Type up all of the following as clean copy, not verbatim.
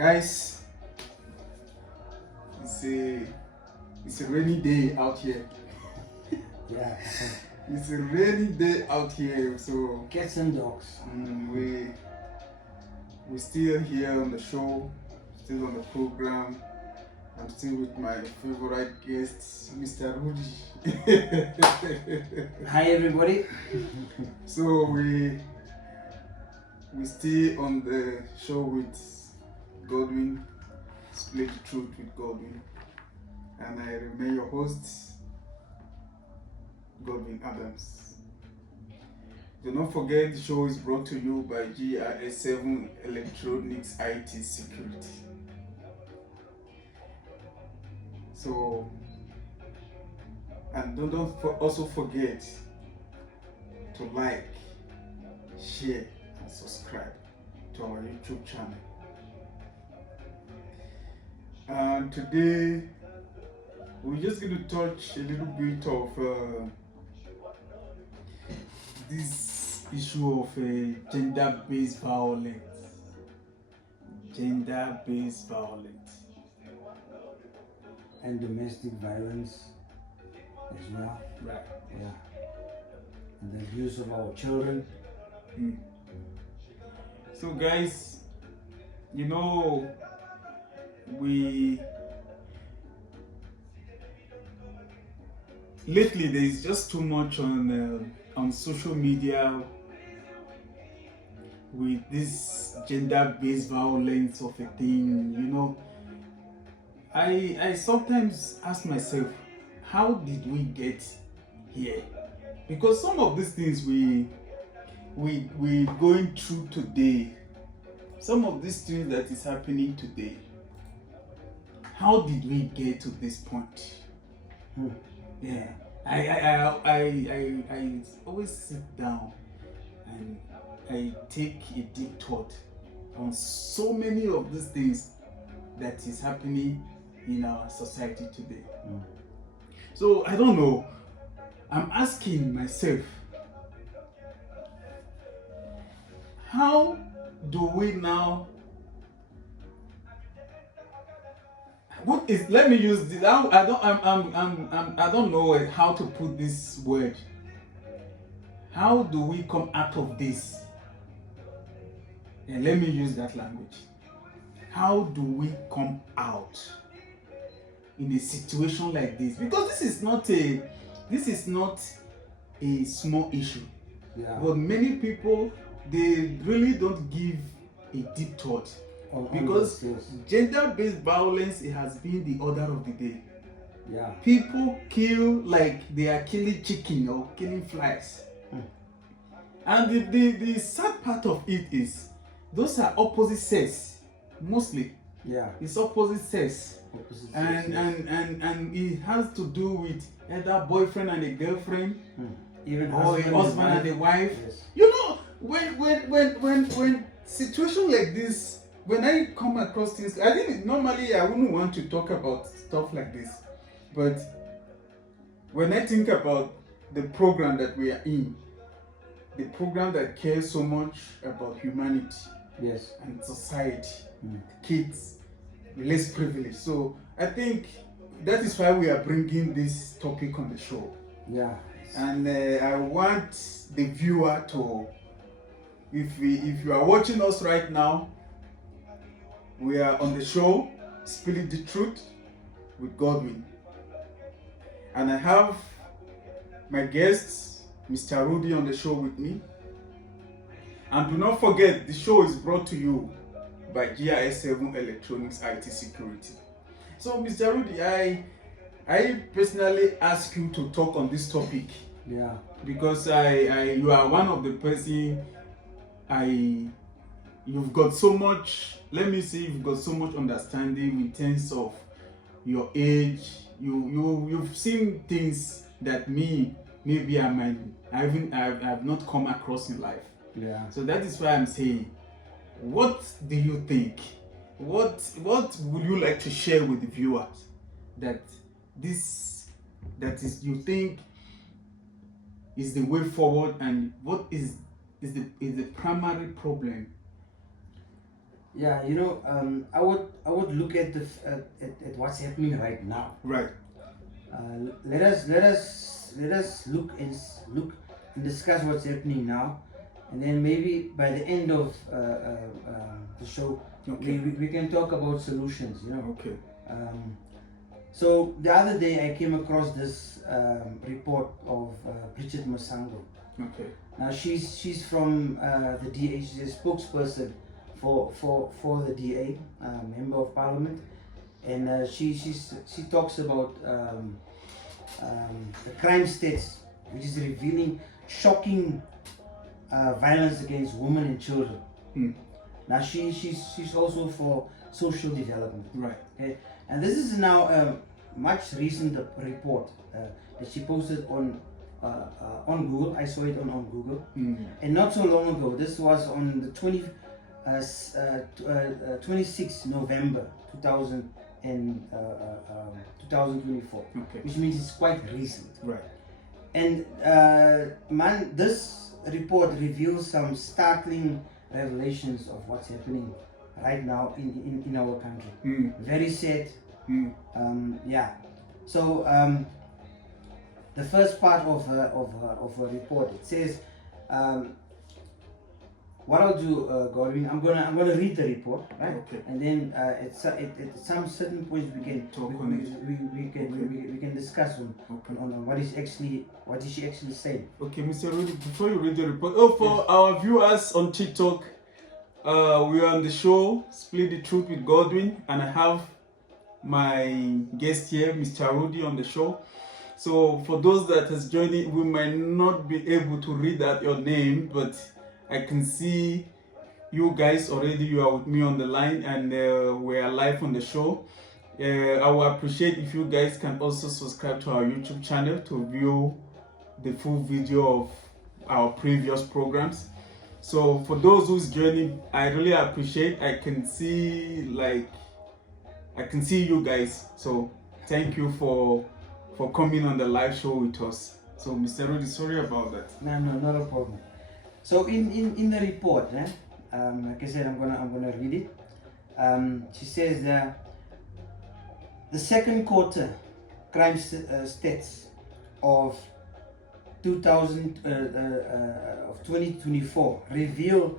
Guys, it's a rainy day out here. Yeah. It's a rainy day out here, so Cats and dogs. we're still here on the show, still on the program. I'm still with my favorite guest, Mr. Rudy. Hi everybody. So we still on the show with Godwin, Split the Truth with Godwin, and I remain your host, Godwin Adams. Do not forget, the show is brought to you by GRS7 Electronics IT Security. So, and also forget to like, share, and subscribe to our YouTube channel. And today, we're just going to touch a little bit of this issue of gender-based violence. Gender-based violence. And domestic violence as well. Right. Yeah. And the abuse of our children. So guys, you know, lately there is just too much on social media with this gender-based violence of a thing. You know, I sometimes ask myself, how did we get here? Because some of these things we're going through today, some of these things that is happening today, how did we get to this point? Yeah, I always sit down and I take a deep thought on so many of these things that is happening in our society today. So I don't know, I'm asking myself, how do we now, let me use this, I don't know how to put this word. How do we come out of this? And let me use that language. How do we come out in a situation like this? Because this is not a small issue. Yeah. But many people, they really don't give a deep thought. Because gender-based violence, it has been the order of the day. Yeah. People kill like they are killing chicken or killing flies. And the sad part of it is, those are opposite sex, mostly. Yeah. It's opposite sex. Opposite And it has to do with either boyfriend and a girlfriend, even or a husband and a wife. Yes. You know, when situation like this, when I come across things, I think normally I wouldn't want to talk about stuff like this, but when I think about the program that we are in, the program that cares so much about humanity, yes, and society, kids, less privileged. So I think that is why we are bringing this topic on the show. Yeah. And I want the viewer to, if you are watching us right now, we are on the show Spilling the Truth with Godwin, and I have my guest Mr. Rudy on the show with me. And do not forget, the show is brought to you by GRS7 Electronics IT Security. So Mr. Rudy, I personally ask you to talk on this topic. Yeah. Because you are one of the person, you've got so much, let me say, you've got so much understanding in terms of your age. You've seen things that maybe I've not come across in life. Yeah. So that is why I'm saying, what do you think? What would you like to share with the viewers that you think is the way forward, and what is the primary problem Yeah, I would look at at what's happening right now. Right. Let us look and discuss what's happening now, and then maybe by the end of the show, Okay. we can talk about solutions. Okay. Um, so the other day I came across this report of Bridget Masango. Okay. Now she's from the DA. She's a spokesperson for the DA, member of parliament, and she talks about the crime stats, which is revealing shocking violence against women and children. Hmm. Now she's also for social development. Right. Okay, and this is now a much recent report that she posted on Google. I saw it on Google, and not so long ago. This was on the 26th November 2024, Okay. which means it's quite recent. Right. And this report reveals some startling revelations of what's happening right now in our country. Very sad. Yeah. So the first part of a report, it says, what I'll do, Godwin, I'm gonna read the report, right? Okay. And then at some certain points we can Talk on it. we can discuss on what is she actually saying. Okay, Mr. Rudy, before you read the report, for our viewers on TikTok, we are on the show Split the Truth with Godwin, and I have my guest here, Mr. Rudy, on the show. So for those that has joined it, we might not be able to read out your name, but I can see you guys already. You are with me on the line, and we are live on the show. I will appreciate if you guys can also subscribe to our YouTube channel to view the full video of our previous programs. So for those who's joining, I really appreciate. I can see you guys. So thank you for coming on the live show with us. So Mr. Rudy, sorry about that. No, not a problem. So in the report, like I said, I'm gonna read it. She says the second quarter crime stats of 2024 reveal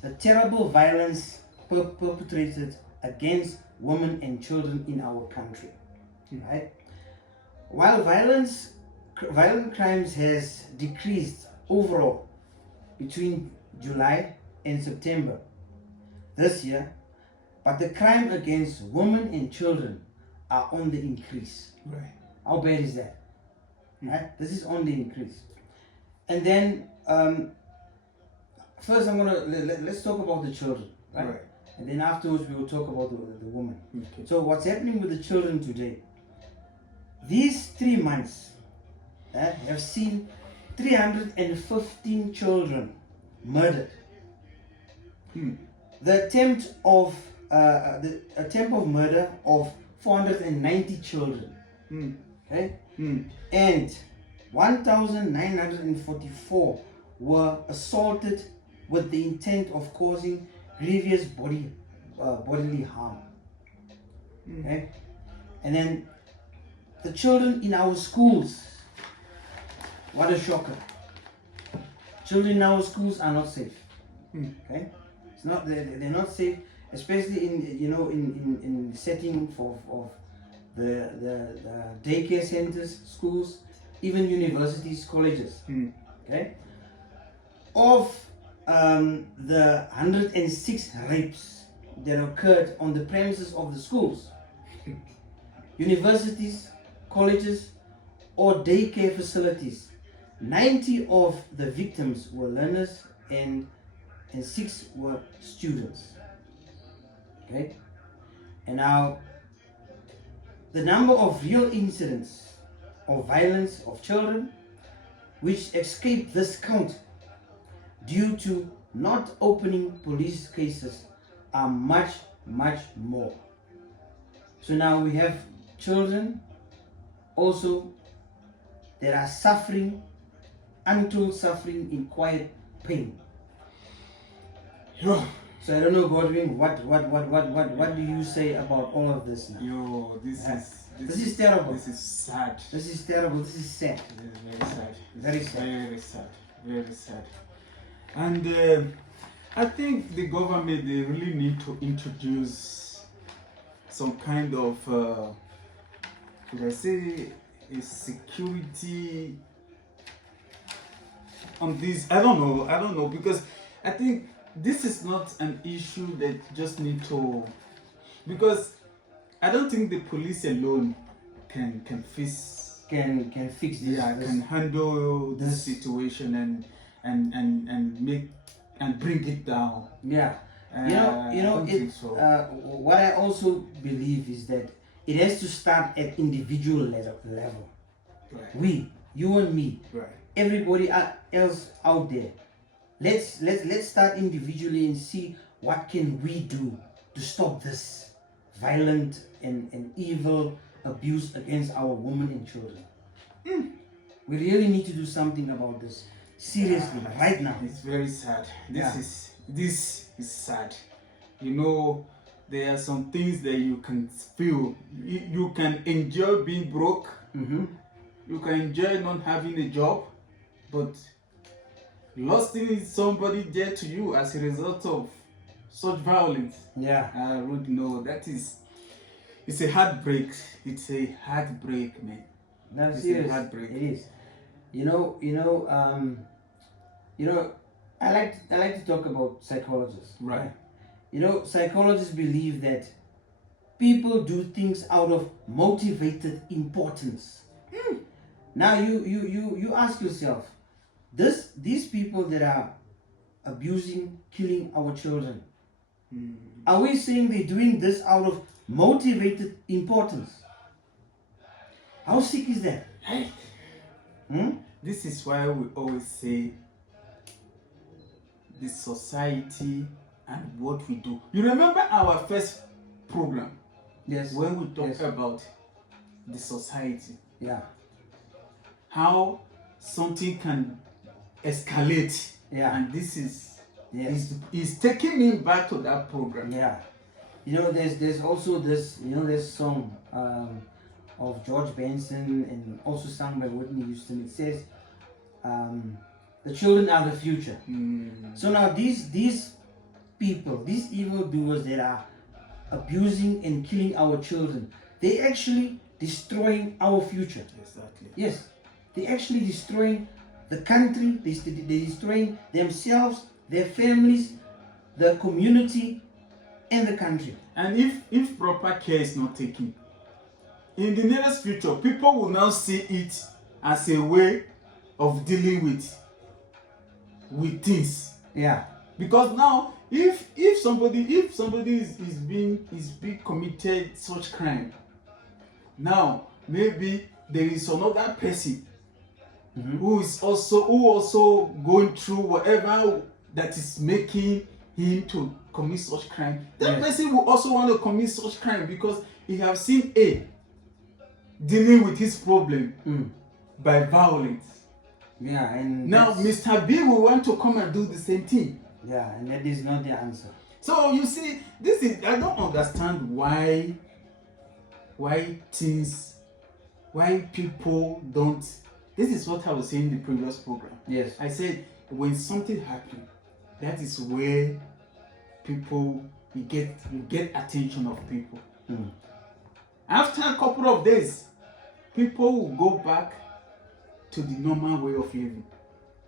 the terrible violence perpetrated against women and children in our country. Right? While violent crimes has decreased overall between July and September this year, but the crime against women and children are on the increase. Right. How bad is that? Right? This is on the increase. And then first let's talk about the children, right? And then afterwards we will talk about the woman. Okay. So what's happening with the children today? These 3 months have seen 315 children murdered. The attempt of murder of 490 children. Okay, and 1,944 were assaulted with the intent of causing grievous bodily harm. Okay, and then the children in our schools. What a shocker! Children in our schools are not safe. Okay, it's not they're not safe, especially in the setting of the daycare centers, schools, even universities, colleges. Okay, of the 106 rapes that occurred on the premises of the schools, universities, colleges, or daycare facilities, 90 of the victims were learners and 6 were students. Okay, and now the number of real incidents of violence of children which escaped this count due to not opening police cases are much more. So now we have children also that are suffering, untold suffering in quiet pain. So I don't know, Godwin, what do you say about all of this now? Yo, This is terrible. This is sad. This is terrible. This is sad. This is very sad. Very sad. Very sad. Very sad. And I think the government, they really need to introduce some kind of, should I say, a security on this. I don't know, because I think this is not an issue that just need to, because I don't think the police alone can fix fix this. Yeah, this. can handle this situation and make and bring it down. Yeah, I don't think so. What I also believe is that it has to start at individual level. Right. We, you and me, Right. everybody else out there. Let's start individually and see what can we do to stop this violent and evil abuse against our women and children. We really need to do something about this. Seriously, right now. It's very sad. Yeah. This is sad. You know, there are some things that you can feel. You can enjoy being broke. Mm-hmm. You can enjoy not having a job, but losing somebody dear to you as a result of such violence. Yeah. I would know it's a heartbreak. It's a heartbreak, man. That's It's serious. a heartbreak. It is. I like to talk about psychologists. Right. Psychologists believe that people do things out of motivated importance. Now you ask yourself, these people that are abusing, killing our children, are we saying they're doing this out of motivated importance? How sick is that? Hey. This is why we always say the society and what we do. You remember our first program? Yes. When we talked about the society, Yeah. how something can escalate. Yeah. And this is Yes. is taking me back to that program. Yeah. There's also this, this song of George Benson and also sung by Whitney Houston. It says, the children are the future. So now these people, these evildoers that are abusing and killing our children, they actually destroying our future. Exactly. Yes, they actually destroying the country. They're destroying themselves, their families, the community, and the country. And if proper care is not taken, in the nearest future, people will now see it as a way of dealing with things. Yeah. Because now, if somebody is being committed such crime, now maybe there is another person who also going through whatever that is making him to commit such crime. That person will also want to commit such crime because he have seen A dealing with his problem by violence. Yeah, and now Mr. B will want to come and do the same thing. Yeah, and that is not the answer. So you see, I don't understand why people don't. This is what I was saying in the previous program. Yes. I said when something happens, that is where people you get attention of people. After a couple of days, people will go back to the normal way of living.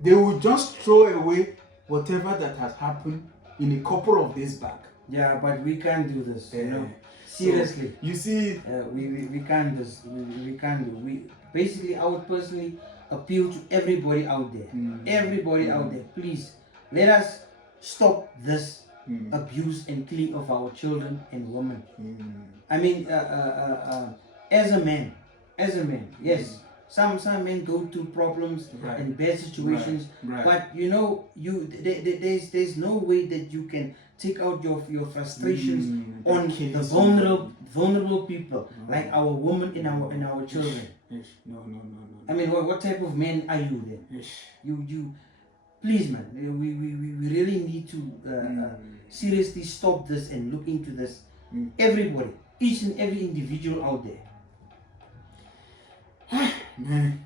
They will just throw away whatever that has happened in a couple of days back. Yeah, but we can't do this. Seriously. So, you see, we can't do this. We can't do. Basically, I would personally appeal to everybody out there. Everybody out there, please let us stop this abuse and killing of our children and women. I mean, as a man, yes. Some men go through problems and bad situations, but there's no way that you can take out your frustrations on the vulnerable people like our women and our children. No. I mean, what type of man are you then? You please, man, we really need to seriously stop this and look into this. Everybody, each and every individual out there. Man,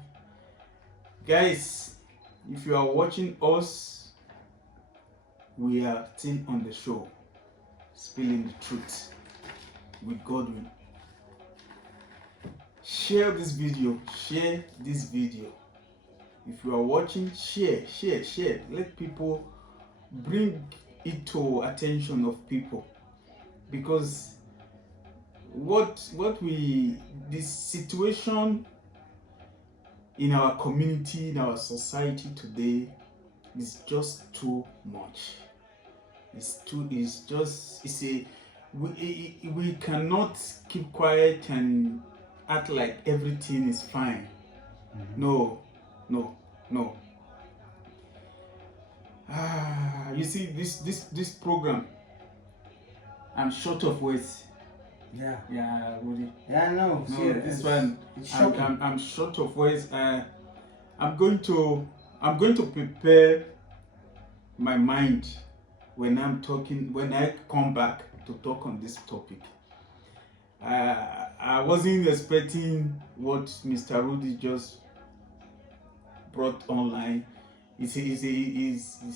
guys, if you are watching us, we are still on the show, spilling the truth with Godwin. Share this video. Share this video. If you are watching, share. Let people, bring it to attention of people, because this situation in our community, in our society today, is just too much. We cannot keep quiet and act like everything is fine. No. You see, this program, I'm short of words. Yeah, Rudy. Yeah, no. No, this one, it's shocking. I'm short of words. I'm going to prepare my mind when I come back to talk on this topic. I wasn't expecting what Mr. Rudy just brought online. It's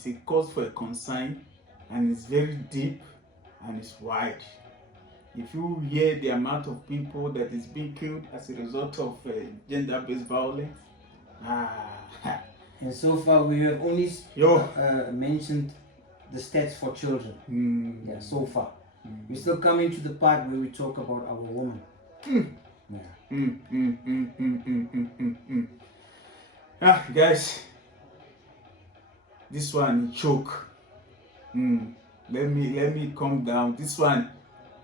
a cause for a concern, and it's very deep and it's wide. If you hear the amount of people that is being killed as a result of gender-based violence, and so far we have only mentioned the stats for children. Yeah, so far. We're still coming to the part where we talk about our woman. Guys, this one choke. Let me calm down. This one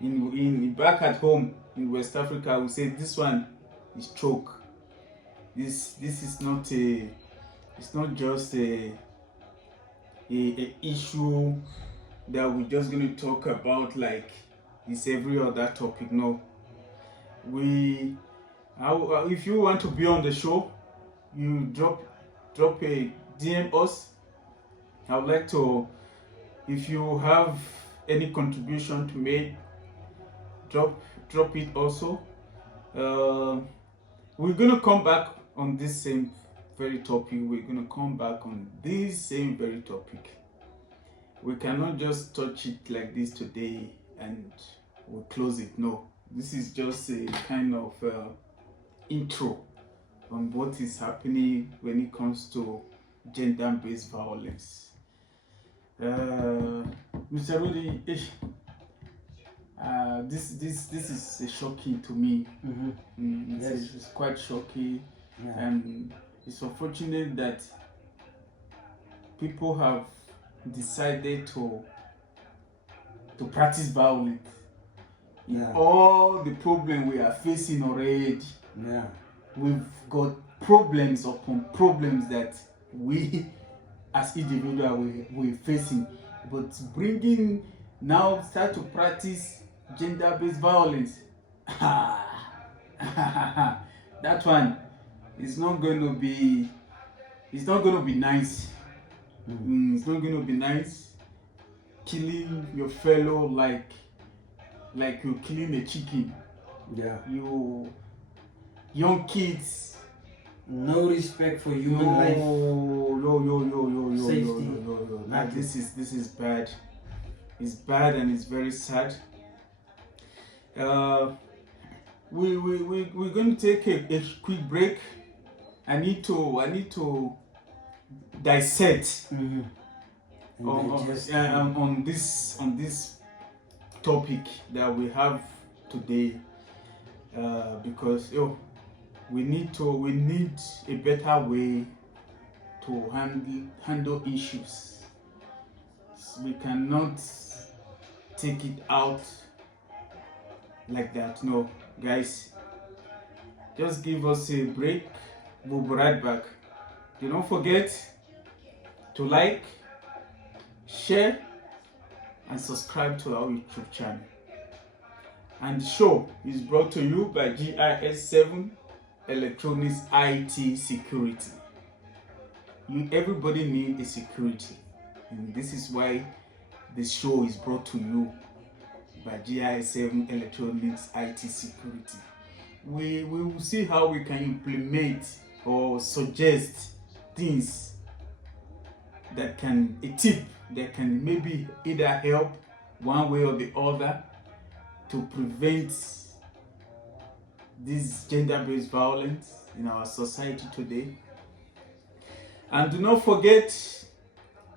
in back at home in West Africa, we say this one is choke. This is not it's not just a issue that we're just going to talk about like it's every other topic. No, if you want to be on the show, you drop a DM us. I would like to, if you have any contribution to make, drop it also. We're gonna come back on this same very topic. We're gonna come back on this same very topic. We cannot just touch it like this today and we'll close it. No, this is just a kind of intro on what is happening when it comes to gender-based violence. Mr. Rudy, this is shocking to me. It's quite shocking, and it's unfortunate that people have decided to practice violence. All the problem we are facing already. We've got problems upon problems that we as individuals we're facing, but bringing now start to practice gender-based violence, that one is not going to be nice. It's not going to be nice. Killing your fellow like you're killing a chicken. You young kids. No respect for human life. Safety. This is bad. It's bad and it's very sad. We're going to take a quick break. I need to dissect on this topic that we have today, because we need a better way to handle issues. We cannot take it out like that. No, guys, just give us a break. We'll be right back. Do not forget to like, share, and subscribe to our YouTube channel. And the show is brought to you by GIS7 Electronics IT Security. everybody needs a security, and this is why this show is brought to you by GISM Electronics IT Security. We will see how we can implement or suggest things that can, a tip that can maybe either help one way or the other to prevent this gender-based violence in our society today. And do not forget,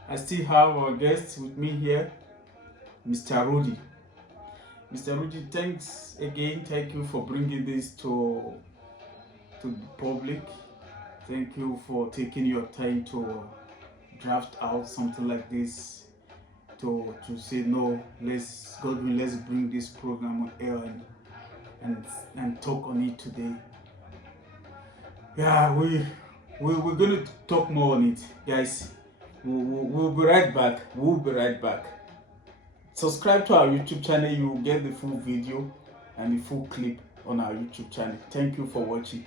I still have our guest with me here, Mr. Rudy. Mr. Rudy, thanks again. Thank you for bringing this to the public. Thank you for taking your time to draft out something like this, to say no, Godwin, let's bring this program on air and talk on it today. Yeah, we're going to talk more on it, guys. We'll be right back. We'll be right back. Subscribe to our YouTube channel. You will get the full video and the full clip on our YouTube channel. Thank you for watching.